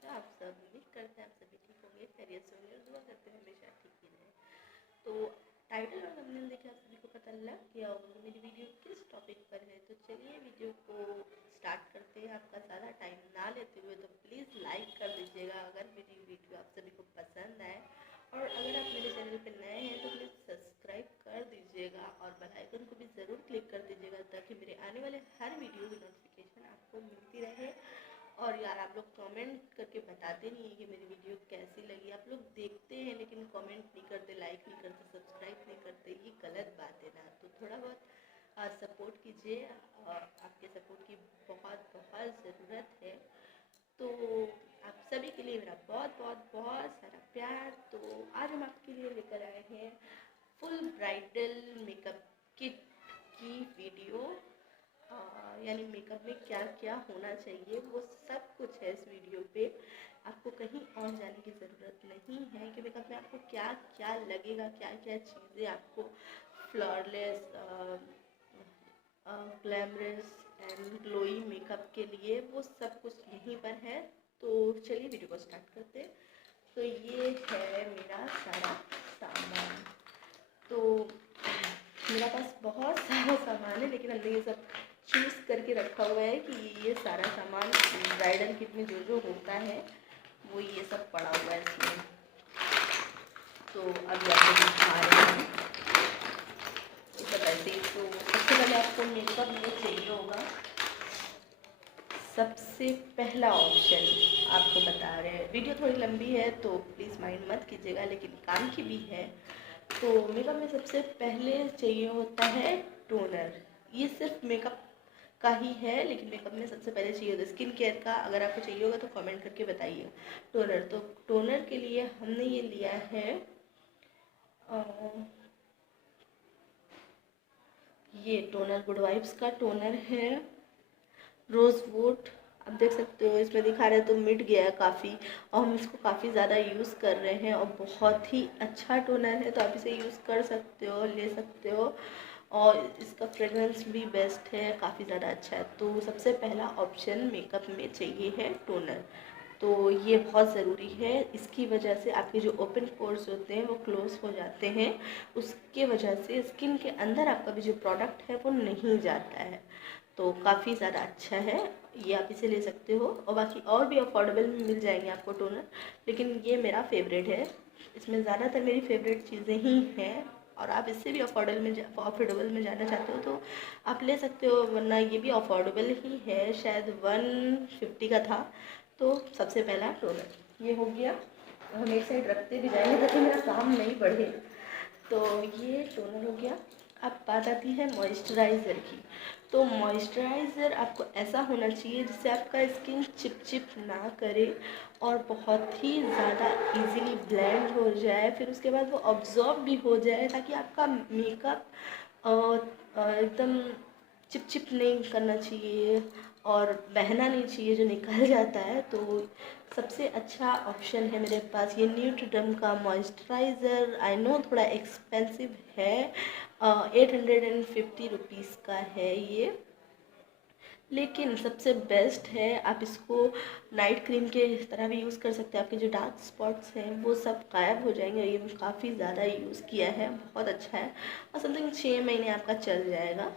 कैसे आप सब? उम्मीद करते हैं आप सभी ठीक होंगे, खैरियत से होंगे और दुआ करते हैं हमेशा ठीक ही रहे। तो टाइटल और थंबनेल देखे आप सभी को पता लग गया होगा मेरी वीडियो किस टॉपिक पर है। तो चलिए वीडियो को स्टार्ट करते हैं। आपका ज़्यादा टाइम ना लेते हुए तो प्लीज़ लाइक कर दीजिएगा अगर मेरी वीडियो आप सभी को पसंद आए, और अगर आप मेरे चैनल पर नए हैं तो प्लीज़ सब्सक्राइब कर दीजिएगा और बेल आइकन को भी ज़रूर क्लिक कर दीजिएगा ताकि मेरे आने वाले हर वीडियो की नोटिफिकेशन आपको मिलती रहे। और यार आप लोग कमेंट करके बताते नहीं है कि मेरी वीडियो कैसी लगी। आप लोग देखते हैं लेकिन कमेंट नहीं करते, लाइक नहीं करते, सब्सक्राइब नहीं करते। ये गलत बात है ना। तो थोड़ा बहुत सपोर्ट कीजिए। आपके सपोर्ट की बहुत बहुत ज़रूरत है। तो आप सभी के लिए मेरा बहुत बहुत बहुत सारा प्यार। तो आज हम आपके लिए लेकर आए हैं फुल ब्राइडल मेकअप किट की वीडियो। यानी मेकअप में क्या क्या होना चाहिए वो सब कुछ है इस वीडियो पे। आपको कहीं और जाने की ज़रूरत नहीं है कि मेकअप में आपको क्या क्या लगेगा, क्या क्या चीज़ें आपको flawless glamorous and glowy makeup के लिए, वो सब कुछ यहीं पर है। तो चलिए वीडियो को स्टार्ट करते हैं। तो ये है मेरा सारा सामान। तो मेरा पास बहुत सारा सामान है लेकिन हमने ये सब चूज़ करके रखा हुआ है कि ये सारा सामान ब्राइडल किट में जो जो होता है वो ये सब पड़ा हुआ है इसमें। तो अभी आपको दिखा रहे हैं ये सब ऐसे ही। तो सबसे पहले आपको मेकअप में चाहिए होगा, सबसे पहला ऑप्शन आपको बता रहे हैं। वीडियो थोड़ी लंबी है तो प्लीज़ माइंड मत कीजिएगा, लेकिन काम की भी है। तो मेकअप में सबसे पहले चाहिए होता है टोनर। ये सिर्फ मेकअप का ही है लेकिन मेकअप में सबसे पहले चाहिए होता है। स्किन केयर का अगर आपको चाहिए होगा तो कमेंट करके बताइएगा। टोनर, तो टोनर के लिए हमने ये लिया है ये टोनर गुड वाइब्स का टोनर है, रोज़वुड। आप देख सकते हो इसमें दिखा रहे हैं तो मिट गया है काफ़ी, और हम इसको काफ़ी ज़्यादा यूज़ कर रहे हैं और बहुत ही अच्छा टोनर है। तो आप इसे यूज़ कर सकते हो, ले सकते हो, और इसका फ्रेगरेंस भी बेस्ट है, काफ़ी ज़्यादा अच्छा है। तो सबसे पहला ऑप्शन मेकअप में चाहिए है टोनर। तो ये बहुत ज़रूरी है। इसकी वजह से आपके जो ओपन पोर्स होते हैं वो क्लोज हो जाते हैं। उसके वजह से स्किन के अंदर आपका भी जो प्रोडक्ट है वो नहीं जाता है। तो काफ़ी ज़्यादा अच्छा है, ये आप इसे ले सकते हो। और बाकी और भी अफोर्डेबल में मिल जाएंगे आपको टोनर, लेकिन ये मेरा फेवरेट है। इसमें ज़्यादातर मेरी फेवरेट चीज़ें ही हैं, और आप इससे भी अफोर्डेबल में जाना चाहते हो तो आप ले सकते हो, वरना ये भी अफोर्डेबल ही है, शायद 150 का था। तो सबसे पहला टोनर ये हो गया। हम एक साइड रखते भी जाएंगे ताकि मेरा काम नहीं बढ़े। तो ये टोनर हो गया। अब बात आती है मॉइस्चराइज़र की। तो मॉइस्चराइज़र आपको ऐसा होना चाहिए जिससे आपका स्किन चिपचिप ना करे और बहुत ही ज़्यादा इजीली ब्लेंड हो जाए, फिर उसके बाद वो ऑब्जॉर्ब भी हो जाए, ताकि आपका मेकअप एकदम चिपचिप नहीं करना चाहिए और बहना नहीं चाहिए जो निकल जाता है। तो सबसे अच्छा ऑप्शन है मेरे पास ये न्यूट्रिडर्म का मॉइस्चराइज़र। आई नो थोड़ा एक्सपेंसिव है, 850 रुपीज़ का है ये, लेकिन सबसे बेस्ट है। आप इसको नाइट क्रीम के तरह भी यूज़ कर सकते हैं। आपके जो डार्क स्पॉट्स हैं वो सब गायब हो जाएंगे। ये मैं काफ़ी ज़्यादा यूज़ किया है, बहुत अच्छा है, और समथिंग 6 महीने आपका चल जाएगा।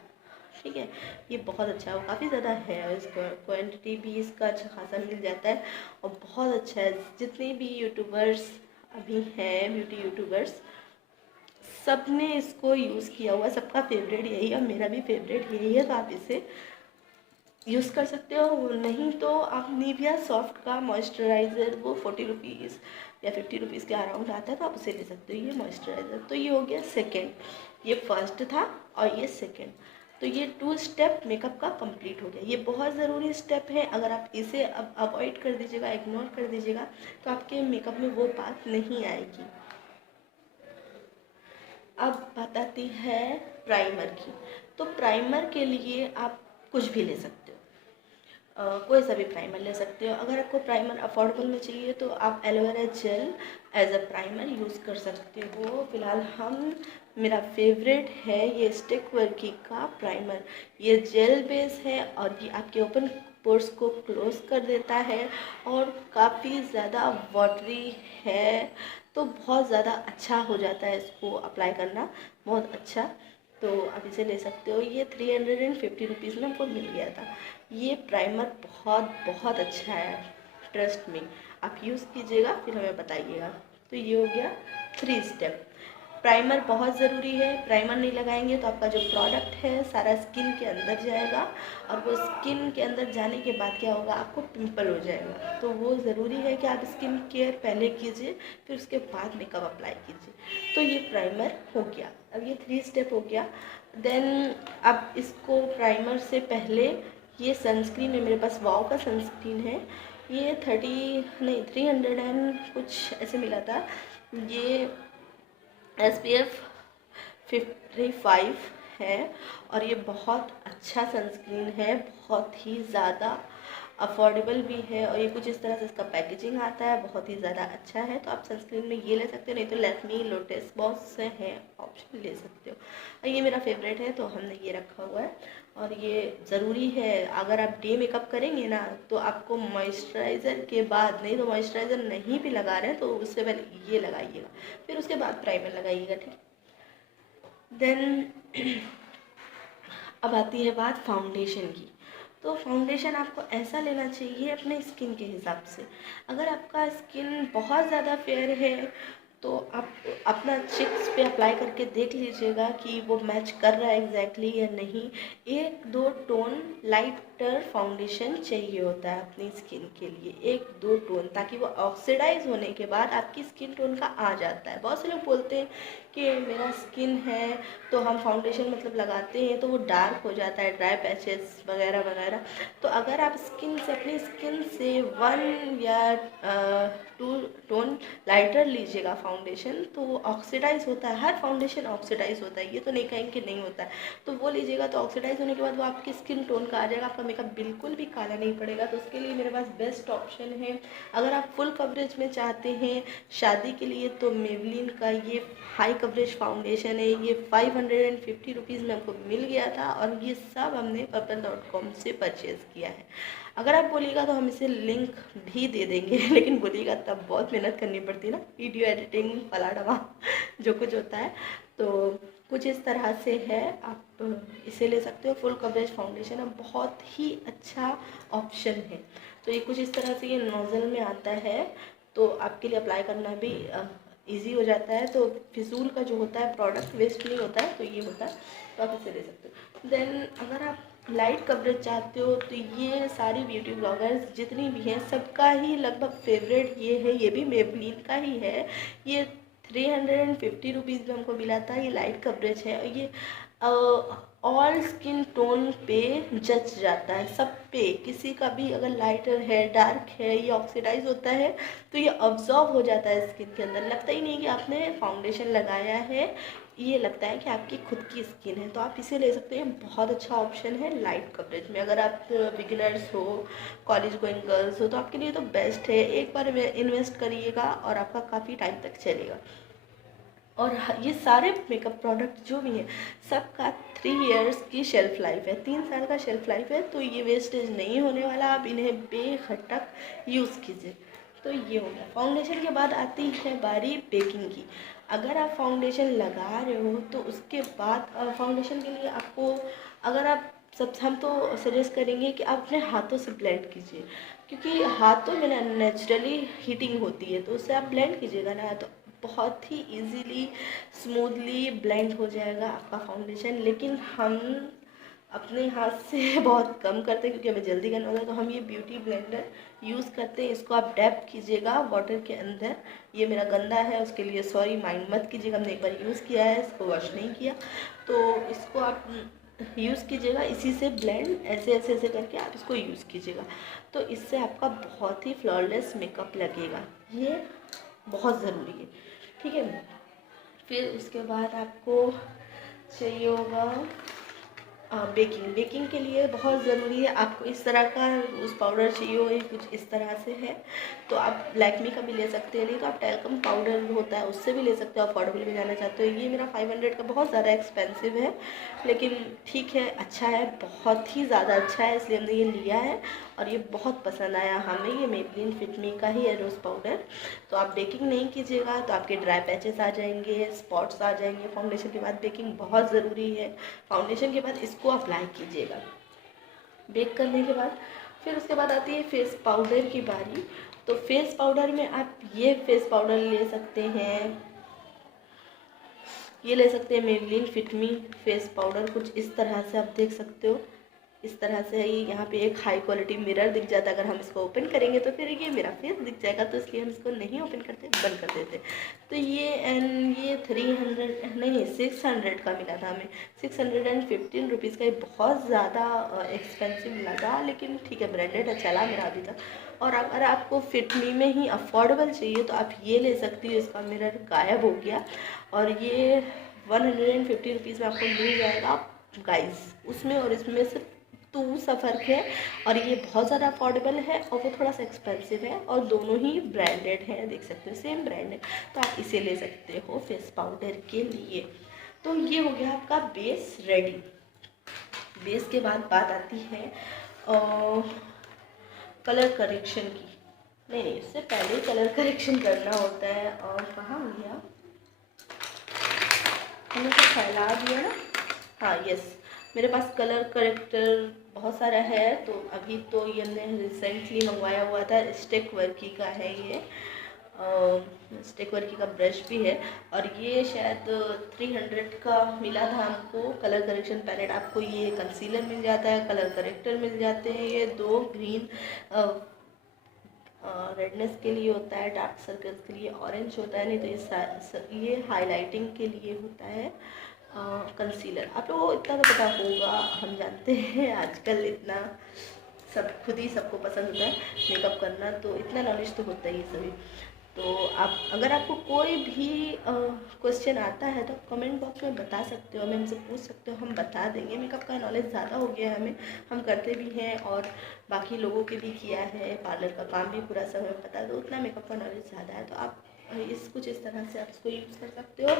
ठीक है, ये बहुत अच्छा है, वो काफ़ी ज़्यादा है, और इसका क्वांटिटी भी इसका अच्छा खासा मिल जाता है और बहुत अच्छा है। जितने भी यूट्यूबर्स अभी हैं, ब्यूटी यूट्यूबर्स, सब ने इसको यूज़ किया हुआ, सबका फेवरेट यही है, मेरा भी फेवरेट यही है। तो आप इसे यूज़ कर सकते हो। नहीं तो आप निविया सॉफ्ट का मॉइस्चराइज़र, वो 40 रुपीज़ या 50 रुपीज़ के अराउंड आता है, तो आप उसे ले सकते हो, ये मॉइस्चराइज़र। तो ये हो गया सेकेंड, ये फर्स्ट था और ये सेकेंड। तो ये 2 स्टेप मेकअप का कंप्लीट हो गया। ये बहुत ज़रूरी स्टेप है, अगर आप इसे अब अवॉइड कर दीजिएगा, इग्नोर कर दीजिएगा, तो आपके मेकअप में वो बात नहीं आएगी। अब बात आती है प्राइमर की। तो प्राइमर के लिए आप कुछ भी ले सकते हो, कोई सा भी प्राइमर ले सकते हो। अगर आपको प्राइमर अफोर्डेबल में चाहिए तो आप aloe vera gel as a primer use कर सकते हो। फिलहाल हम मेरा फेवरेट है ये स्टिक वर्की का प्राइमर। ये जेल बेस है और ये आपके ओपन पोर्स को क्लोज कर देता है और काफ़ी ज़्यादा वाटरी है, तो बहुत ज़्यादा अच्छा हो जाता है इसको अप्लाई करना, बहुत अच्छा। तो आप इसे ले सकते हो। ये 350 रुपीज़ में हमको मिल गया था। ये प्राइमर बहुत बहुत अच्छा है, ट्रस्ट में। आप यूज़ कीजिएगा फिर हमें बताइएगा। तो ये हो गया 3 स्टेप। प्राइमर बहुत ज़रूरी है, प्राइमर नहीं लगाएंगे तो आपका जो प्रोडक्ट है सारा स्किन के अंदर जाएगा और वो स्किन के अंदर जाने के बाद क्या होगा, आपको पिंपल हो जाएगा। तो वो ज़रूरी है कि आप स्किन केयर पहले कीजिए, फिर उसके बाद मेकअप अप्लाई कीजिए। तो ये प्राइमर हो गया। अब ये 3 स्टेप हो गया। देन अब इसको प्राइमर से पहले ये सनस्क्रीन है, मेरे पास वाव का सनस्क्रीन है। ये 300 एंड कुछ ऐसे मिला था। ये SPF 55 है और ये बहुत अच्छा सनस्क्रीन है, बहुत ही ज़्यादा अफोर्डेबल भी है और ये कुछ इस तरह से इसका पैकेजिंग आता है, बहुत ही ज़्यादा अच्छा है। तो आप सनस्क्रीन में ये ले सकते हो, नहीं तो लैक्मे लोटस बहुत से हैं ऑप्शन, ले सकते हो। और ये मेरा फेवरेट है तो हमने ये रखा हुआ है। और ये ज़रूरी है, अगर आप डे मेकअप करेंगे ना तो आपको मॉइस्चराइज़र के बाद, नहीं तो मॉइस्चराइज़र नहीं भी लगा रहे हैं तो उससे पहले ये लगाइएगा, फिर उसके बाद प्राइमर लगाइएगा, ठीक। देन अब आती है बात फाउंडेशन की। तो फाउंडेशन आपको ऐसा लेना चाहिए अपने स्किन के हिसाब से। अगर आपका स्किन बहुत ज़्यादा फेयर है तो आप अपना चिक्स पे अप्लाई करके देख लीजिएगा कि वो मैच कर रहा है एग्जैक्टली या नहीं। 1-2 टोन लाइटर फाउंडेशन चाहिए होता है अपनी स्किन के लिए, 1-2 टोन, ताकि वो ऑक्सीडाइज होने के बाद आपकी स्किन टोन का आ जाता है। बहुत से लोग बोलते हैं कि मेरा स्किन है तो हम फाउंडेशन मतलब लगाते हैं तो वो डार्क हो जाता है, ड्राई पैचेस वगैरह वगैरह। तो अगर आप अपनी स्किन से 1 या 2 टोन लाइटर लीजिएगा फाउंडेशन, तो वो ऑक्सीडाइज होता है। हर फाउंडेशन ऑक्सीडाइज होता है, ये तो नहीं कहेंगे कि नहीं होता है। तो वो लीजिएगा तो ऑक्सीडाइज होने के बाद वो आपकी स्किन टोन का आ जाएगा, आपका मेकअप बिल्कुल भी काला नहीं पड़ेगा। तो उसके लिए मेरे पास बेस्ट ऑप्शन है। अगर आप फुल कवरेज में चाहते हैं शादी के लिए तो मेवलिन का ये हाई कवरेज फाउंडेशन है। ये 550 रुपीज़ में हमको मिल गया था और ये सब हमने purple.com से परचेज़ किया है। अगर आप बोलिएगा तो हम इसे लिंक भी दे देंगे, लेकिन बोलिएगा तब बहुत मेहनत करनी पड़ती है ना, वीडियो एडिटिंग फला डवा जो कुछ होता है। तो कुछ इस तरह से है, आप इसे ले सकते हो। फुल कवरेज फाउंडेशन है, बहुत ही अच्छा ऑप्शन है। तो ये कुछ इस तरह से ये नोज़ल में आता है, तो आपके लिए अप्लाई करना भी इजी हो जाता है। तो फिजूल का जो होता है प्रोडक्ट वेस्ट नहीं होता है, तो ये होता है, तो आप इसे ले सकते हो। देन अगर आप लाइट कवरेज चाहते हो तो ये सारी ब्यूटी ब्लॉगर्स जितनी भी हैं सबका ही लगभग फेवरेट ये है, ये भी मेबलिन का ही है। ये 350 रुपीज़ में हमको मिला था। ये लाइट कवरेज है और ये ऑल स्किन टोन पे जच जाता है, सब पे। किसी का भी अगर लाइटर है, डार्क है, ये ऑक्सीडाइज होता है तो ये अब्जॉर्ब हो जाता है स्किन के अंदर। लगता ही नहीं कि आपने फाउंडेशन लगाया है, ये लगता है कि आपकी खुद की स्किन है। तो आप इसे ले सकते हैं, बहुत अच्छा ऑप्शन है लाइट कवरेज में। अगर आप बिगिनर्स हो, कॉलेज गोइंग गर्ल्स हो, तो आपके लिए तो बेस्ट है। एक बार इन्वेस्ट करिएगा और आपका काफ़ी टाइम तक चलेगा। और ये सारे मेकअप प्रोडक्ट जो भी हैं सबका 3 इयर्स की शेल्फ़ लाइफ है, 3 साल का शेल्फ़ लाइफ है। तो ये वेस्टेज नहीं होने वाला, आप इन्हें बेखटक यूज़ कीजिए। तो ये हो गया। फाउंडेशन के बाद आती है बारी बेकिंग की। अगर आप फाउंडेशन लगा रहे हो तो उसके बाद फाउंडेशन के लिए आपको, अगर आप हम तो सजेस्ट करेंगे कि आप अपने हाथों से ब्लेंड कीजिए, क्योंकि हाथों में ना नेचुरली हीटिंग होती है, तो उससे आप ब्लेंड कीजिएगा ना तो बहुत ही इजीली स्मूथली ब्लेंड हो जाएगा आपका फाउंडेशन। लेकिन हम अपने हाथ से बहुत कम करते हैं क्योंकि हमें जल्दी करना होता है, तो हम ये ब्यूटी ब्लेंडर यूज़ करते हैं। इसको आप डैप कीजिएगा वाटर के अंदर। ये मेरा गंदा है, उसके लिए सॉरी, माइंड मत कीजिएगा। हमने एक बार यूज़ किया है, इसको वॉश नहीं किया। तो इसको आप यूज़ कीजिएगा, इसी से ब्लेंड ऐसे ऐसे ऐसे करके आप इसको यूज़ कीजिएगा। तो इससे आपका बहुत ही फ्लॉलेस मेकअप लगेगा, ये बहुत ज़रूरी है, ठीक है। फिर उसके बाद आपको चाहिए होगा बेकिंग के लिए बहुत ज़रूरी है। आपको इस तरह का रोज़ पाउडर चाहिए हो, ये कुछ इस तरह से है, तो आप लैक्मी का भी ले सकते हैं, नहीं तो आप टैल्कम पाउडर होता है उससे भी ले सकते हो, अफोर्डेबल में जाना चाहते हो। ये मेरा 500 का बहुत ज़्यादा एक्सपेंसिव है, लेकिन ठीक है, अच्छा है, बहुत ही ज़्यादा अच्छा है, इसलिए हमने ये लिया है और ये बहुत पसंद आया हमें। ये मेबलिन फिट मी का ही है रोज़ पाउडर। तो आप बेकिंग नहीं कीजिएगा तो आपके ड्राई पैचेस आ जाएंगे, स्पॉट्स आ जाएंगे। फाउंडेशन के बाद बेकिंग बहुत ज़रूरी है। फाउंडेशन के बाद इसको अप्लाई कीजिएगा बेक करने के बाद। फिर उसके बाद आती है फेस पाउडर की बारी। तो फेस पाउडर में आप ये फेस पाउडर ले सकते हैं, ये ले सकते हैं मेबलिन फिट मी फेस पाउडर। कुछ इस तरह से आप देख सकते हो, इस तरह से है। यहाँ पे एक हाई क्वालिटी मिरर दिख जाता है, अगर हम इसको ओपन करेंगे तो फिर ये मेरा फेस दिख जाएगा, तो इसलिए हम इसको नहीं ओपन करते, बंद कर देते। तो ये 300 नहीं 600 का मिला था हमें, 615 रुपीज़ का। ये बहुत ज़्यादा एक्सपेंसिव लगा, लेकिन ठीक है, ब्रांडेड है, चला मेरा अभी तक। और अगर आपको फिट मी में ही अफोर्डेबल चाहिए तो आप ये ले सकती हो। इसका मिरर गायब हो गया और ये 150 रुपीज़ में आपको मिल जाएगा गाइस। उसमें और इसमें सिर्फ तो सा फ़र्क है, और ये बहुत ज़्यादा अफोर्डेबल है और वो थोड़ा सा एक्सपेंसिव है, और दोनों ही ब्रांडेड है, देख सकते हो सेम ब्रांड है। तो आप इसे ले सकते हो फेस पाउडर के लिए। तो ये हो गया आपका बेस रेडी। बेस के बाद बात आती है कलर करेक्शन की। नहीं, इससे पहले कलर करेक्शन करना होता है। और कहाँ हो गया, हमने तो फैला दिया ना। हाँ यस, मेरे पास कलर करेक्टर बहुत सारा है। तो अभी तो ये हमने रिसेंटली मंगवाया हुआ था, स्टेक वर्की का है ये, स्टेक वर्की का ब्रश भी है। और ये शायद 300 का मिला था हमको। कलर करेक्शन पैलेट, आपको ये कंसीलर मिल जाता है, कलर करेक्टर मिल जाते हैं। ये 2 ग्रीन रेडनेस के लिए होता है, डार्क सर्कल्स के लिए ऑरेंज होता है, नहीं तो ये हाईलाइटिंग के लिए होता है कंसीलर। आप लोगों को इतना तो पता होगा, हम जानते हैं आजकल इतना सब खुद ही सबको पसंद होता है मेकअप करना, तो इतना नॉलेज तो होता ही है सभी। तो आप अगर आपको कोई भी क्वेश्चन आता है तो कमेंट बॉक्स में बता सकते हो, हमें हमसे पूछ सकते हो, हम बता देंगे। मेकअप का नॉलेज ज़्यादा हो गया है हमें, हम करते भी हैं और बाकी लोगों के भी किया है, पार्लर का काम भी पूरा समय पता है, तो उतना मेकअप का नॉलेज ज़्यादा है। तो आप कुछ इस तरह से आप इसको यूज़ कर सकते हो।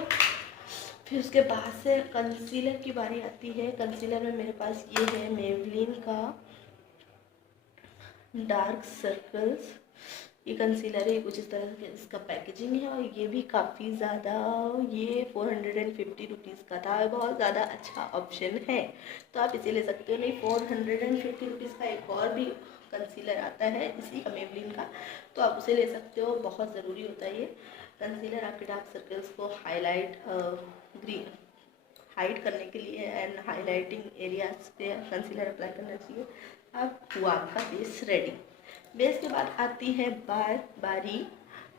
फिर उसके बाद से कंसीलर की बारी आती है। कंसीलर में मेरे पास ये है मेबलिन का डार्क सर्कल्स। ये कंसीलर है, कुछ इस तरह से इसका पैकेजिंग है, और ये भी काफ़ी ज़्यादा, ये 450 रुपीज़ का था, बहुत ज़्यादा अच्छा ऑप्शन है, तो आप इसे ले सकते हो। नहीं, 450 रुपीज़ का एक और भी कंसीलर आता है इसी का मेबलिन का, तो आप उसे ले सकते हो। बहुत ज़रूरी होता है ये कंसीलर आपके डार्क सर्कल्स को ग्रीन हाइड करने के लिए, एंड हाईलाइटिंग एरियाज पे कंसीलर अप्लाई करना चाहिए। अब हुआ आपका बेस रेडी। बेस के बाद आती है बारी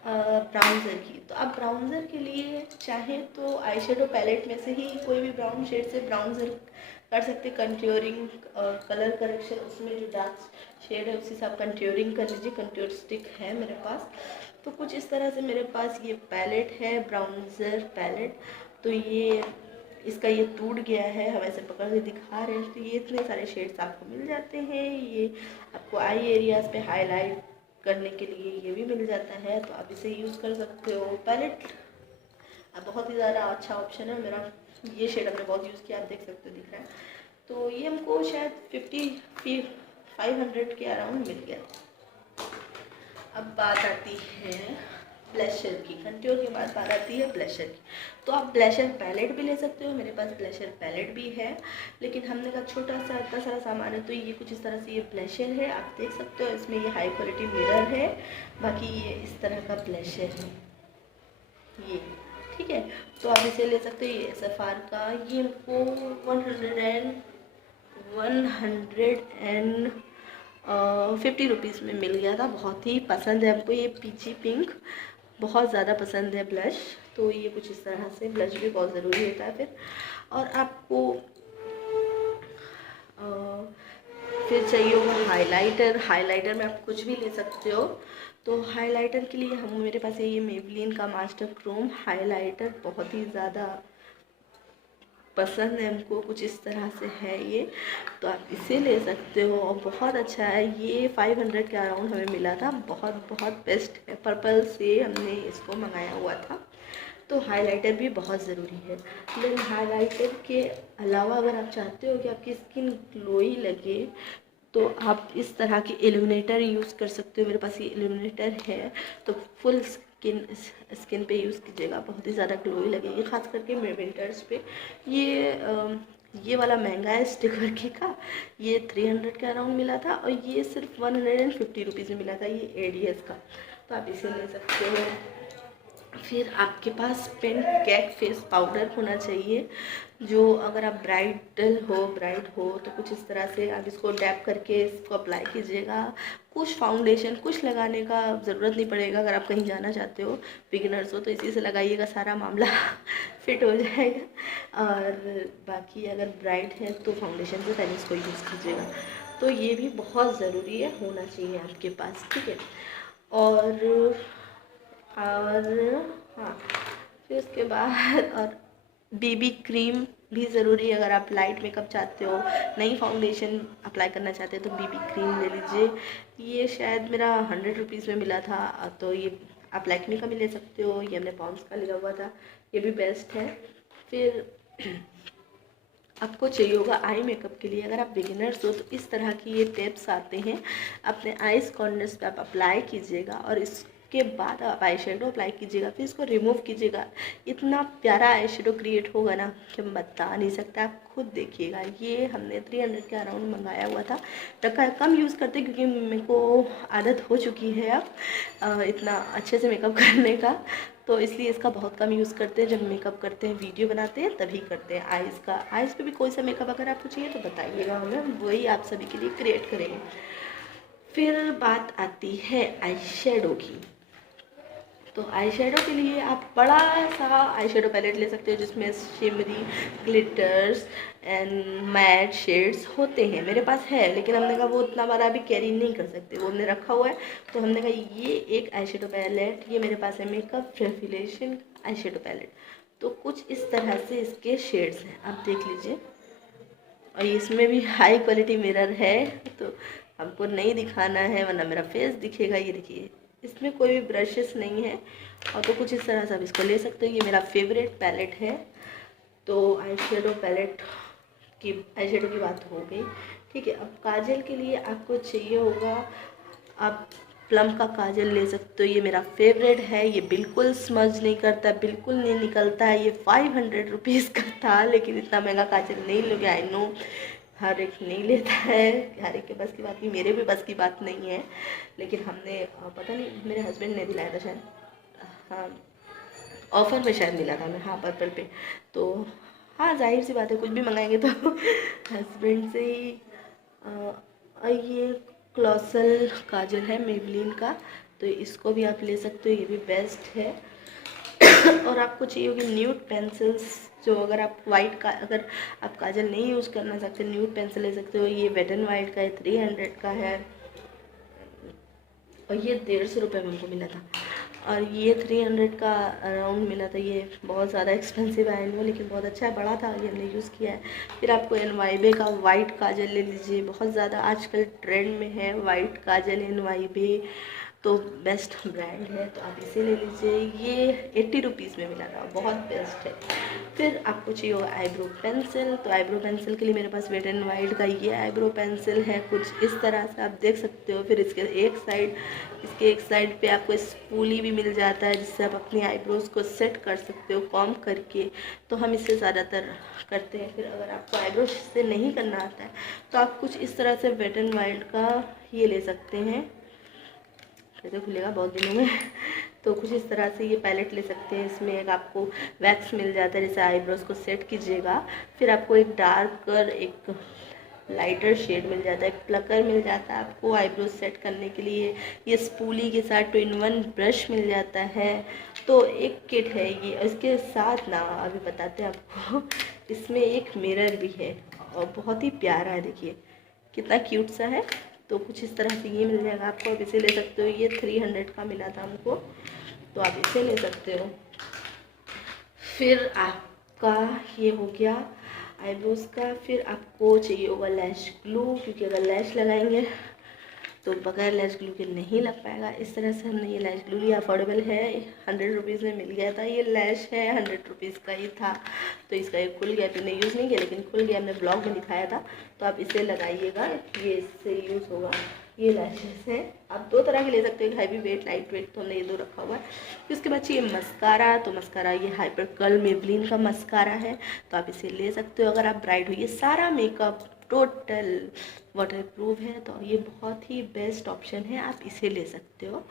ब्राउन्जर की। तो आप ब्राउन्जर के लिए चाहे तो आई शेडो पैलेट में से ही कोई भी ब्राउन शेड से ब्राउन्जर कर सकते। कंट्योरिंग कलर करेक्शन, उसमें जो डार्क शेड है उसी से आप कंट्योरिंग कर लीजिए। कंट्योर स्टिक है मेरे पास, तो कुछ इस तरह से मेरे पास ये पैलेट है, ब्राउन्जर पैलेट। तो ये इसका ये टूट गया है, हम ऐसे पकड़ के दिखा रहे हैं। तो ये इतने सारे शेड्स आपको मिल जाते हैं। ये आपको आई एरियाज पे हाईलाइट करने के लिए ये भी मिल जाता है, तो आप इसे यूज़ कर सकते हो। पैलेट अब बहुत ही ज़्यादा अच्छा ऑप्शन है। मेरा ये शेड हमने बहुत यूज़ किया, आप देख सकते हो, दिख रहा है। तो ये हमको शायद 500 के अराउंड मिल गया। अब बात आती है ब्लशर की। कंट्योर के बाद बात आती है ब्लशर की। तो आप ब्लशर पैलेट भी ले सकते हो, मेरे पास ब्लशर पैलेट भी है, लेकिन हमने कहा छोटा सा इतना सारा सामान है, तो ये कुछ इस तरह से ये ब्लशर है, आप देख सकते हो। इसमें ये हाई क्वालिटी मिरर है, बाकी ये इस तरह का ब्लशर है ये, ठीक है। तो आप इसे ले सकते हो। ये SFR का, ये हमको 150 रुपीज़ में मिल गया था। बहुत ही पसंद है हमको ये पीची पिंक, बहुत ज़्यादा पसंद है ब्लश। तो ये कुछ इस तरह से, ब्लश भी बहुत ज़रूरी होता है फिर। और आपको फिर चाहिए होगा हाइलाइटर। हाइलाइटर में आप कुछ भी ले सकते हो। तो हाइलाइटर के लिए मेरे पास है ये मेबलिन का मास्टर क्रोम हाइलाइटर, बहुत ही ज़्यादा पसंद है हमको, कुछ इस तरह से है ये, तो आप इसे ले सकते हो और बहुत अच्छा है। ये 500 के अराउंड हमें मिला था, बहुत बहुत बेस्ट है। पर्पल से हमने इसको मंगाया हुआ था। तो हाइलाइटर भी बहुत ज़रूरी है, लेकिन हाइलाइटर के अलावा अगर आप चाहते हो कि आपकी स्किन ग्लोई लगे तो आप इस तरह के इल्यूमिनेटर यूज़ कर सकते हो। मेरे पास ये इल्यूमिनेटर है, तो फुल स्किन पे यूज़ कीजिएगा, बहुत ही ज़्यादा ग्लोई लगेगी, खास करके विंटर्स पे। ये वाला महंगा है स्टिकर की का, ये 300 के अराउंड मिला था और ये सिर्फ 150 रुपीज़ में मिला था, ये एडीएस का, तो आप इसे ले सकते हो। फिर आपके पास पेन कैक फेस पाउडर होना चाहिए, जो अगर आप ब्राइड हो तो कुछ इस तरह से आप इसको डैप करके इसको अप्लाई कीजिएगा। कुछ फाउंडेशन कुछ लगाने का ज़रूरत नहीं पड़ेगा, अगर आप कहीं जाना चाहते हो, बिगिनर्स हो तो इसी से लगाइएगा, सारा मामला फिट हो जाएगा। और बाकी अगर ब्राइड है तो फाउंडेशन से पहले इसको यूज़ कीजिएगा। तो ये भी बहुत ज़रूरी है, होना चाहिए आपके पास, ठीक है। और हाँ, फिर उसके बाद और बीबी क्रीम भी ज़रूरी है। अगर आप लाइट मेकअप चाहते हो, नई फाउंडेशन अप्लाई करना चाहते हो तो बीबी क्रीम ले लीजिए। ये शायद मेरा 100 रुपीज़ में मिला था, तो ये आप लैक्मे का भी ले सकते हो, ये हमने पॉन्ड्स का लिया हुआ था, ये भी बेस्ट है। फिर आपको चाहिए होगा आई मेकअप के लिए, अगर आप बिगिनर्स हो तो इस तरह की ये टिप्स आते हैं, अपने आईज कॉर्नर्स पे आप अप्लाई कीजिएगा और इसके बाद आप आई शेडो अप्लाई कीजिएगा, फिर इसको रिमूव कीजिएगा। इतना प्यारा आई शेडो क्रिएट होगा ना कि मैं बता नहीं सकता, आप खुद देखिएगा। ये हमने 300 के अराउंड मंगाया हुआ था, रखा कम यूज़ करते क्योंकि मेरे को आदत हो चुकी है अब इतना अच्छे से मेकअप करने का, तो इसलिए इसका बहुत कम यूज़ करते हैं। जब मेकअप करते हैं, वीडियो बनाते हैं, तभी करते हैं। आइज़ पे भी कोई सा मेकअप अगर आपको चाहिए तो बताइएगा हमें, वही आप सभी के लिए क्रिएट करेंगे। फिर बात आती है आई शेडो की। तो आई शेडो के लिए आप बड़ा सा आई शेडो पैलेट ले सकते हो, जिसमें shimmery, glitters and matte shades होते हैं। मेरे पास है, लेकिन हमने कहा वो उतना बड़ा भी कैरी नहीं कर सकते, वो हमने रखा हुआ है, तो हमने कहा ये एक आई शेडो पैलेट, ये मेरे पास है Makeup Revolution eyeshadow palette. तो कुछ इस तरह से इसके शेड्स हैं, आप देख लीजिए। और इसमें भी हाई क्वालिटी मिरर है, तो हमको नहीं दिखाना है वरना मेरा फेस दिखेगा। ये देखिए, इसमें कोई भी ब्रशेस नहीं है, और तो कुछ इस तरह से आप इसको ले सकते हो। ये मेरा फेवरेट पैलेट है। तो आई शेडो की बात हो गई, ठीक है। अब काजल के लिए आपको चाहिए होगा, आप प्लम का काजल ले सकते हो, ये मेरा फेवरेट है। ये बिल्कुल स्मज नहीं करता, बिल्कुल नहीं निकलता है। ये 500 रुपीज़ का था, लेकिन इतना महंगा काजल नहीं लोगे, आई नो हर एक नहीं लेता है, हर एक के बस की बात नहीं, मेरे भी बस की बात नहीं है। लेकिन हमने पता नहीं, मेरे हस्बैंड ने दिलाया था शायद, हाँ ऑफ़र में शायद मिला था हमें, हाँ पर्पल पे। तो हाँ, जाहिर सी बात है, कुछ भी मंगाएंगे तो हस्बैंड से ही। ये क्लॉसल काजल है मेबलिन का, तो इसको भी आप ले सकते हो, ये भी बेस्ट है। और आपको चाहिए होगी न्यूड पेंसिल्स, जो अगर आप अगर आप काजल नहीं यूज़ करना चाहते, न्यूड पेंसिल ले सकते हो। ये वेट एंड वाइट का है, 300 का है, और ये 150 रुपये में हमको मिला था। और ये 300 का अराउंड मिला था। ये बहुत ज़्यादा एक्सपेंसिव है इनको, लेकिन बहुत अच्छा है, बड़ा था, ये हमने यूज़ किया है। फिर आपको एनवाईबे का वाइट काजल ले लीजिए, बहुत ज़्यादा आजकल ट्रेंड में है वाइट काजल एनवाईबे, तो बेस्ट ब्रांड है, तो आप इसे ले लीजिए। ये 80 रुपीज़ में मिला था, बहुत बेस्ट है। फिर आपको चाहिए होगा आईब्रो पेंसिल, तो आईब्रो पेंसिल के लिए मेरे पास वेट एंड वाइल्ड का ये आईब्रो पेंसिल है, कुछ इस तरह से आप देख सकते हो। फिर इसके एक साइड पे आपको स्पूली भी मिल जाता है, जिससे आप अपनी आईब्रोज को सेट कर सकते हो कॉम्ब करके, तो हम इसे ज़्यादातर करते हैं। फिर अगर आपको आईब्रो से नहीं करना आता है तो आप कुछ इस तरह से वेट एंड वाइल्ड का ये ले सकते हैं, कैसे खुलेगा बहुत दिनों में तो कुछ इस तरह से ये पैलेट ले सकते हैं। इसमें एक आपको वैक्स मिल जाता है, जैसे आईब्रोज को सेट कीजिएगा। फिर आपको एक डार्कर, एक लाइटर शेड मिल जाता है, एक प्लकर मिल जाता है आपको आईब्रोज सेट करने के लिए। ये स्पूली के साथ 2-in-1 ब्रश मिल जाता है, तो एक किट है ये। इसके साथ ना अभी बताते हैं आपको, इसमें एक मिरर भी है और बहुत ही प्यारा है, देखिए कितना क्यूट सा है। तो कुछ इस तरह से ये मिल जाएगा आपको, आप इसे ले सकते हो। ये 300 का मिला था हमको, तो आप इसे ले सकते हो। फिर आपका ये हो गया आईब्रोज का। फिर आपको चाहिए होगा लैश ग्लू, क्योंकि अगर लैश लगाएंगे तो बगैर लैश ग्लू के नहीं लग पाएगा। इस तरह से हमने ये लैश ग्लू लिया, अफोर्डेबल है, 100 रुपीज़ में मिल गया था। ये लैश है 100 रुपीज़ का ही था, तो इसका ये खुल गया, मैंने यूज़ नहीं किया लेकिन खुल गया, हमने ब्लॉग में दिखाया था। तो आप इसे लगाइएगा, ये इससे यूज़ होगा। ये लैशेस है, आप 2 तरह के ले सकते हो, हैवी वेट, लाइट वेट, तो हमने ये 2 रखा हुआ है। फिर उसके बाद चाहिए मस्कारा, तो मस्कारा ये हाइपर कर्ल मेबलिन का मस्कारा है, तो आप इसे ले सकते हो अगर आप ब्राइड हो। ये सारा मेकअप टोटल वाटर प्रूफ है, तो ये बहुत ही बेस्ट ऑप्शन है, आप इसे ले सकते हो।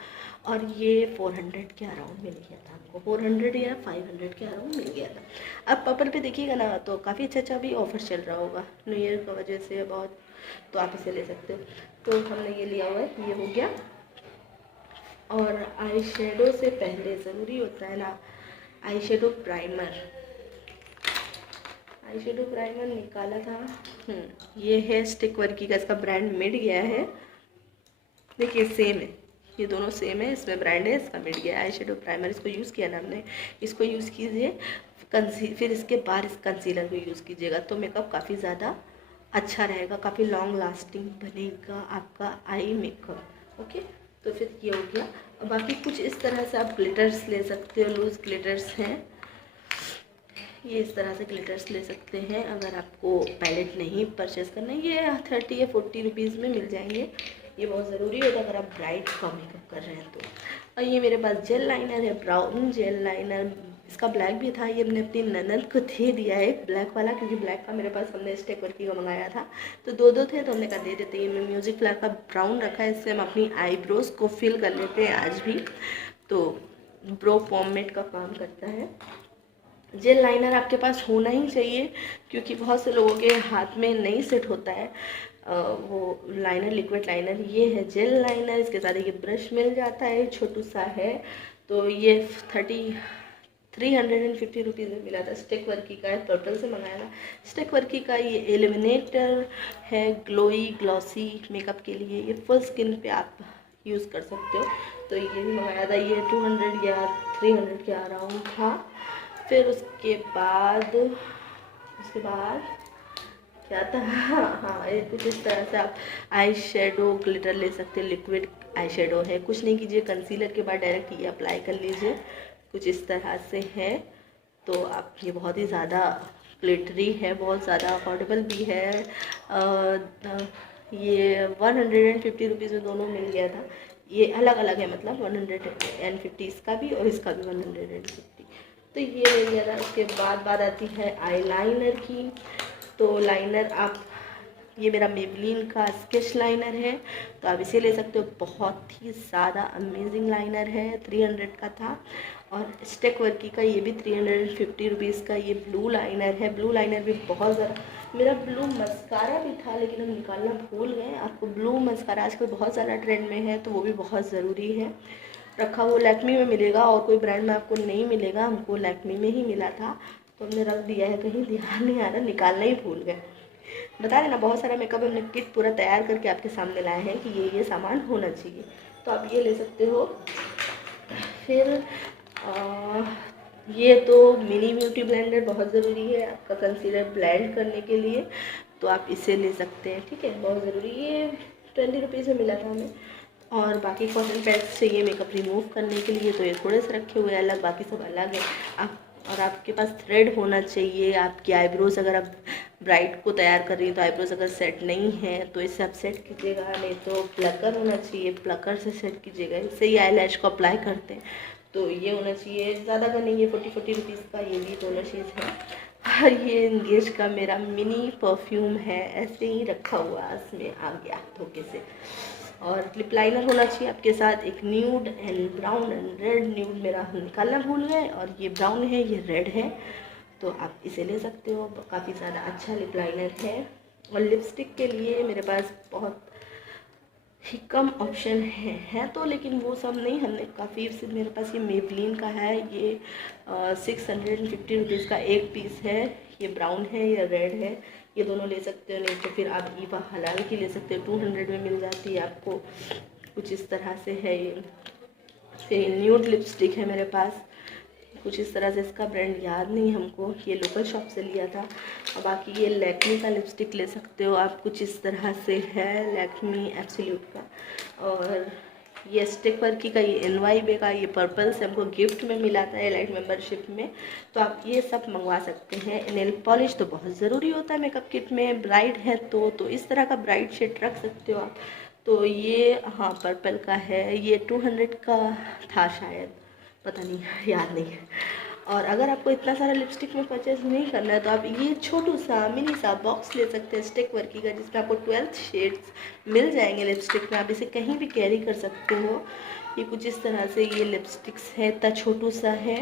और ये 400 के अराउंड मिल गया था हमको, 400 या 500 के अराउंड मिल गया था। अब पर्पल पे देखिएगा ना, तो काफ़ी अच्छा भी ऑफर चल रहा होगा न्यू ईयर की वजह से बहुत, तो आप इसे ले सकते हो। तो हमने ये लिया हुआ है, ये हो गया। और आई शेडो से पहले ज़रूरी होता है ना eye shadow primer. Eye shadow primer निकाला था, ये है स्टिक वर्की का, इसका ब्रांड मिट गया है। देखिए सेम है, ये दोनों सेम है, इसमें ब्रांड है, इसका मिट गया। आई शेडो प्राइमर इसको यूज़ किया ना हमने, इसको यूज़ कीजिए फिर इसके बाद इस कंसीलर को यूज़ कीजिएगा, तो मेकअप काफ़ी ज़्यादा अच्छा रहेगा, काफ़ी लॉन्ग लास्टिंग बनेगा आपका आई मेकअप। ओके, तो फिर ये हो गया। और बाकी कुछ इस तरह से आप ग्लिटर्स ले सकते हो, लूज ग्लिटर्स हैं, ये इस तरह से ग्लिटर्स ले सकते हैं अगर आपको पैलेट नहीं परचेस करना है। ये 30 या 40 रुपीज़ में मिल जाएंगे, ये बहुत ज़रूरी होता है अगर आप ब्राइड का मेकअप कर रहे हैं तो। और ये मेरे पास जेल लाइनर है, ब्राउन जेल लाइनर, इसका ब्लैक भी था, ये हमने अपनी ननद को दे दिया है ब्लैक वाला, क्योंकि ब्लैक का मेरे पास हमने स्टेक वर्की का मंगाया था, तो 2 थे, तो हमने कहा दे देते हैं। ये म्यूजिक फ्लैग का ब्राउन रखा है, इससे हम अपनी आईब्रोज को फिल कर लेते हैं आज भी, तो ब्रो पॉमेट का काम करता है। जेल लाइनर आपके पास होना ही चाहिए, क्योंकि बहुत से लोगों के हाथ में नहीं सेट होता है वो लाइनर, लिक्विड लाइनर। ये है जेल लाइनर, इसके साथ ये ब्रश मिल जाता है, छोटू सा है, तो ये 350 रुपीज़ में मिला था। स्टिक वर्की का है, टोटल से मंगाया था। स्टिक वर्की का ये एलिमिनेटर है, ग्लोई ग्लॉसी मेकअप के लिए, ये फुल स्किन पे आप यूज़ कर सकते हो, तो ये भी मंगाया था। ये 200 या 300 के अराउंड था। फिर उसके बाद क्या था, हाँ ये कुछ इस तरह से आप आई शेडो ग्लिटर ले सकते हैं, लिक्विड आई शेडो है, कुछ नहीं कीजिए, कंसीलर के बाद डायरेक्ट ये अप्लाई कर लीजिए, कुछ इस तरह से है। तो आप ये बहुत ही ज़्यादा ग्लिटरी है, बहुत ज़्यादा अफोर्डेबल भी है। ये 150 रुपीज़ में दोनों मिल गया था, ये अलग अलग है, मतलब 150 इसका भी और इसका भी 150, तो ये मिल गया था। उसके बाद बात आती है आई लाइनर की, तो लाइनर आप, ये मेरा मेबलिन का स्केच लाइनर है, तो आप इसे ले सकते हो, बहुत ही ज़्यादा अमेजिंग लाइनर है, 300 का था। और स्टेक वर्की का ये भी 350 रुपीज़ का ये ब्लू लाइनर है, ब्लू लाइनर भी बहुत ज़्यादा। मेरा ब्लू मस्कारा भी था लेकिन हम निकालना भूल गए। आपको ब्लू मस्कारा आजकल बहुत ज़्यादा ट्रेंड में है, तो वो भी बहुत ज़रूरी है रखा। वो लैक्मी में मिलेगा और कोई ब्रांड में आपको नहीं मिलेगा, हमको लैक्मी में ही मिला था, तो हमने रख दिया है, कहीं ध्यान नहीं आ रहा, निकालना ही भूल गए। बता देना, बहुत सारा मेकअप हमने किट पूरा तैयार करके आपके सामने लाए हैं कि ये सामान होना चाहिए, तो आप ये ले सकते हो। फिर ये तो मिनी ब्यूटी ब्लेंडर बहुत ज़रूरी है आपका कंसीलर ब्लेंड करने के लिए, तो आप इसे ले सकते हैं, ठीक है, बहुत ज़रूरी। ये 20 रुपीज़ में मिला था हमें। और बाकी कॉटन पैड्स चाहिए मेकअप रिमूव करने के लिए, तो ये थोड़े से रखे हुए अलग, बाकी सब अलग है। आप और आपके पास थ्रेड होना चाहिए। आपकी आईब्रोज, अगर आप ब्राइड को तैयार कर रही हैं तो आईब्रोज अगर सेट नहीं है तो इससे आप सेट कीजिएगा, नहीं तो प्लकर होना चाहिए, प्लकर से सेट कीजिएगा, इससे ही आई लैश को अप्लाई करते हैं, तो ये होना चाहिए। ज़्यादा का नहीं, ये 40 रुपीज़ का ये भी दोनों चीज़ है। और ये एंगेज का मेरा मिनी परफ्यूम है, ऐसे ही रखा हुआ, इसमें आ गया धोखे से। और लिप लाइनर होना चाहिए आपके साथ, एक nude and brown and red, nude मेरा निकालना भूल गए, और ये ब्राउन है, ये रेड है, तो आप इसे ले सकते हो, काफ़ी ज़्यादा अच्छा लिप लाइनर है। और लिपस्टिक के लिए मेरे पास बहुत ही कम ऑप्शन है तो, लेकिन वो सब नहीं, हमने काफ़ी, मेरे पास ये मेबलिन का है, ये 650 रुपीज़ का एक पीस है, ये ब्राउन है, ये रेड है, ये दोनों ले सकते हो। नहीं तो फिर आप ईवा हलाल की ले सकते हो, 200 में मिल जाती है आपको, कुछ इस तरह से है ये। फिर न्यूड लिपस्टिक है मेरे पास, कुछ इस तरह से। इसका ब्रांड याद नहीं हमको, ये लोकल शॉप से लिया था। और बाकी ये लैक्मी का लिपस्टिक ले सकते हो आप, कुछ इस तरह से है लैक्मी एब्सोल्यूट का। और ये स्टिक वर्की का, ये NYB का, ये पर्पल से हमको गिफ्ट में मिला था एलाइट मेंबरशिप में। तो आप ये सब मंगवा सकते हैं। नेल पॉलिश तो बहुत ज़रूरी होता है मेकअप किट में, ब्राइड है तो इस तरह का ब्राइड शेड रख सकते हो आप। तो ये हाँ पर्पल का है, ये 200 का था शायद, पता नहीं याद नहीं है। और अगर आपको इतना सारा लिपस्टिक में परचेज नहीं करना है तो आप ये छोटू सा मिनी सा बॉक्स ले सकते हैं स्टिक वर्की का, जिसमें आपको 12 शेड्स मिल जाएंगे लिपस्टिक में। आप इसे कहीं भी कैरी कर सकते हो। ये कुछ इस तरह से ये लिपस्टिक्स है, इतना छोटू सा है,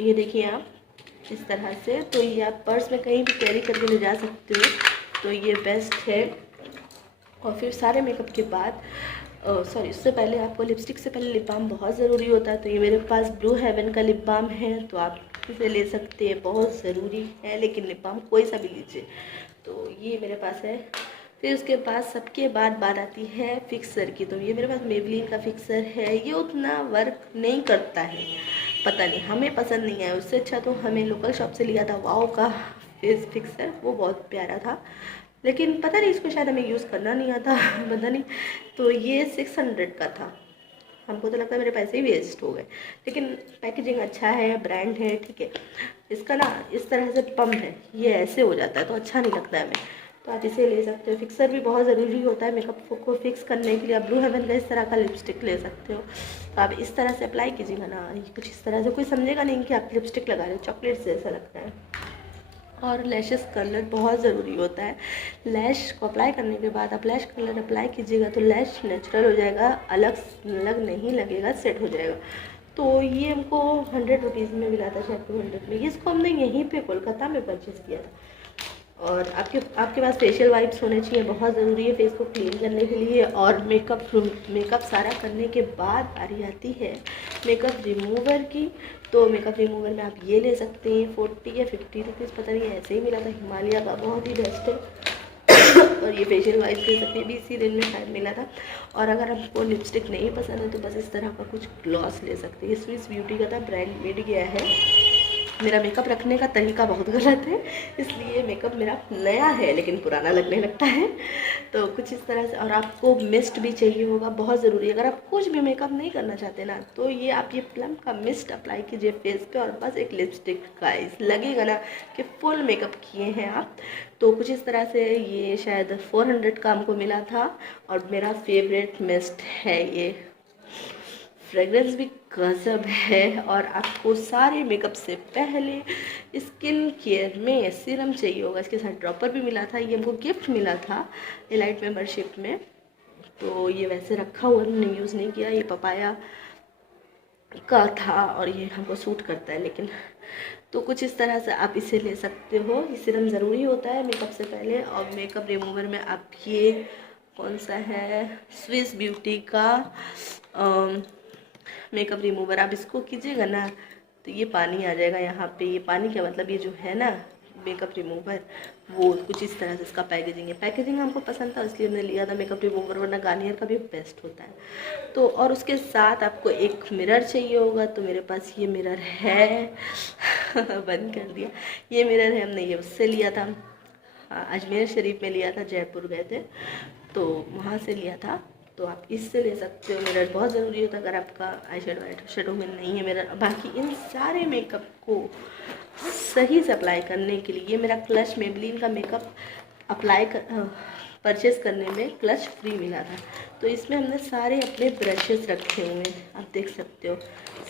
ये देखिए आप इस तरह से। तो ये आप पर्स में कहीं भी कैरी करके ले जा सकते हो, तो ये बेस्ट है। और फिर सारे मेकअप के बाद सॉरी उससे पहले आपको लिपस्टिक से पहले लिप बाम बहुत ज़रूरी होता है। तो ये मेरे पास ब्लू हेवन का लिप बाम है, तो आप इसे ले सकते हैं, बहुत ज़रूरी है। लेकिन लिप बाम कोई सा भी लीजिए, तो ये मेरे पास है। फिर उसके बाद सबके बाद बात आती है फिक्सर की। तो ये मेरे पास मेबलिन का फिक्सर है, ये उतना वर्क नहीं करता है, पता नहीं हमें पसंद नहीं आया। उससे अच्छा तो हमें लोकल शॉप से लिया था वाओ का फेस फिक्सर, वो बहुत प्यारा था। लेकिन पता नहीं इसको शायद हमें यूज़ करना नहीं आता पता नहीं। तो ये 600 का था, हमको तो लगता है मेरे पैसे ही वेस्ट हो गए। लेकिन पैकेजिंग अच्छा है, ब्रांड है, ठीक है। इसका ना इस तरह से पम्प है, ये ऐसे हो जाता है तो अच्छा नहीं लगता है हमें, तो आप इसे ले सकते हो। फिक्सर भी बहुत ज़रूरी होता है मेकअप को फिक्स करने के लिए। आप ब्लू हेवन का इस तरह का लिपस्टिक ले सकते हो, तो आप इस तरह से अप्लाई कीजिएगा ना, कुछ इस तरह से कोई समझेगा नहीं कि आप लिपस्टिक लगा रहे हो, चॉकलेट से ऐसा लगता है। और लैशेस कलर बहुत ज़रूरी होता है। लैश को अप्लाई करने के बाद आप लैश कलर अप्लाई कीजिएगा तो लैश नेचुरल हो जाएगा, अलग नहीं लगेगा, सेट हो जाएगा। तो ये हमको 100 रुपीज़ में मिला था, शायद 200 में। इसको हमने यहीं पे कोलकाता में परचेज़ किया था। और आपके पास फेशियल वाइप्स होने चाहिए, बहुत ज़रूरी है फेस को क्लीन करने के लिए। और मेकअप सारा करने के बाद बारी आती है मेकअप रिमूवर की। तो मेकअप रिमूवर में आप ये ले सकते हैं, 40 या 50 रुपीज़ पता नहीं ऐसे ही मिला था, हिमालय का, बहुत ही बेस्ट है। और ये फेशियल वाइप्स ले सकते हैं, 20 दिन में शायद मिला था। और अगर आपको लिपस्टिक नहीं पसंद है तो बस इस तरह का कुछ ग्लॉस ले सकते हैं। स्विस ब्यूटी का था, ब्रांड मिट गया है। मेरा मेकअप रखने का तरीका बहुत गलत है, इसलिए मेकअप मेरा नया है लेकिन पुराना लगने लगता है। तो कुछ इस तरह से। और आपको मिस्ट भी चाहिए होगा, बहुत ज़रूरी है। अगर आप कुछ भी मेकअप नहीं करना चाहते ना, तो ये आप ये प्लम का मिस्ट अप्लाई कीजिए फेस पे, और बस एक लिपस्टिक गाइस लगेगा ना कि फुल मेकअप किए हैं आप। तो कुछ इस तरह से। ये शायद 400 का हमको मिला था, और मेरा फेवरेट मिस्ट है ये। फ्रेगरेंस भी गजब है। और आपको सारे मेकअप से पहले स्किन केयर में सीरम चाहिए होगा, इसके साथ ड्रॉपर भी मिला था। ये हमको गिफ्ट मिला था एलाइट मेंबरशिप में। तो ये वैसे रखा हुआ, हमने यूज़ नहीं किया। ये पपाया का था और ये हमको सूट करता है, लेकिन तो कुछ इस तरह से आप इसे ले सकते हो। ये सीरम ज़रूरी होता है मेकअप से पहले। और मेकअप रिमूवर में आप ये कौन सा है, स्विस ब्यूटी का मेकअप रिमूवर, आप इसको कीजिएगा ना तो ये पानी आ जाएगा यहाँ पे। ये पानी क्या मतलब, ये जो है ना मेकअप रिमूवर, वो कुछ इस तरह से इसका पैकेजिंग है। पैकेजिंग हमको पसंद था इसलिए हमने लिया था मेकअप रिमूवर, वरना गार्नियर का भी बेस्ट होता है। तो और उसके साथ आपको एक मिरर चाहिए होगा, तो मेरे पास ये मिरर है बंद कर दिया। ये मिरर है, हमने ये उससे लिया था, अजमेर शरीफ में लिया था, जयपुर गए थे तो वहाँ से लिया था। तो आप इससे ले सकते हो। मिरर बहुत ज़रूरी होता है अगर आपका आई शेडो में नहीं है मिरर। बाकी इन सारे मेकअप को सही से अप्लाई करने के लिए, ये मेरा क्लच मेबलिन का मेकअप परचेज़ करने में क्लच फ्री मिला था। तो इसमें हमने सारे अपने ब्रशेस रखे हुए हैं, आप देख सकते हो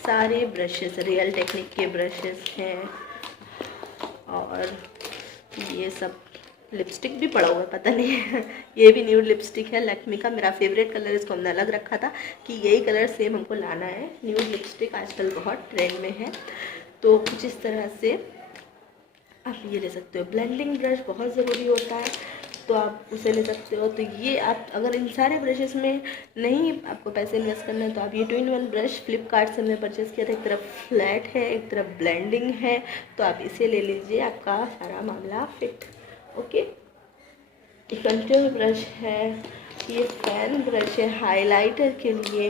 सारे ब्रशेस रियल टेक्निक के ब्रशेस हैं। और ये सब लिपस्टिक भी पड़ा हुआ है, पता नहीं ये भी न्यूड लिपस्टिक है लैक्मी का, मेरा फेवरेट कलर। इसको हमने अलग रखा था कि यही कलर सेम हमको लाना है। न्यूड लिपस्टिक आजकल बहुत ट्रेंड में है। तो कुछ इस तरह से आप ये ले सकते हो। ब्लेंडिंग ब्रश बहुत ज़रूरी होता है, तो आप उसे ले सकते हो। तो ये आप अगर इन सारे ब्रशेस में नहीं आपको पैसे इन्वेस्ट करना है तो आप ये 2-in-1 ब्रश फ्लिपकार्ट से हमने परचेज़ किया था। एक तरफ फ्लैट है, एक तरफ ब्लेंडिंग है, तो आप इसे ले लीजिए, आपका सारा मामला फिट। ओके, कंटूर ब्रश है, ये फैन ब्रश है हाइलाइटर के लिए।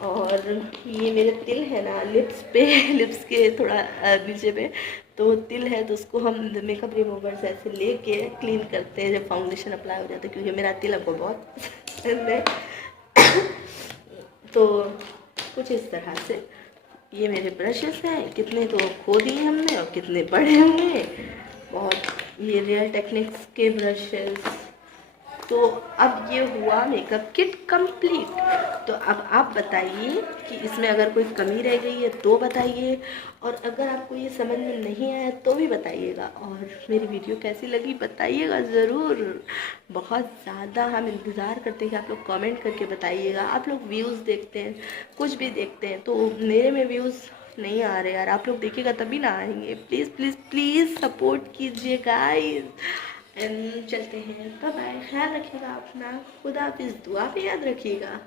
और ये मेरे तिल है ना लिप्स पे लिप्स के थोड़ा नीचे पे तो तिल है, तो उसको हम मेकअप रिमूवर से ऐसे लेके क्लीन करते हैं जब फाउंडेशन अप्लाई हो जाता है, क्योंकि मेरा तिल हमको बहुत पसंद है। तो कुछ इस तरह से ये मेरे ब्रशेस हैं, कितने तो खो दिए हमने और कितने पड़े हुए, बहुत ये रियल टेक्निक्स के ब्रशेस। तो अब ये हुआ मेकअप किट कंप्लीट। तो अब आप बताइए कि इसमें अगर कोई कमी रह गई है तो बताइए, और अगर आपको ये समझ में नहीं आया तो भी बताइएगा, और मेरी वीडियो कैसी लगी बताइएगा ज़रूर। बहुत ज़्यादा हम इंतज़ार करते हैं कि आप लोग कमेंट करके बताइएगा। आप लोग व्यूज़ देखते हैं, कुछ भी देखते हैं, तो मेरे में व्यूज़ नहीं आ रहे यार, आप लोग देखिएगा तभी ना आएंगे। प्लीज़ प्लीज़ प्लीज़ सपोर्ट कीजिए गाइस। चलते हैं, बाय बाय, ख्याल रखिएगा अपना, खुदा हाफिज़, दुआ पे याद रखिएगा।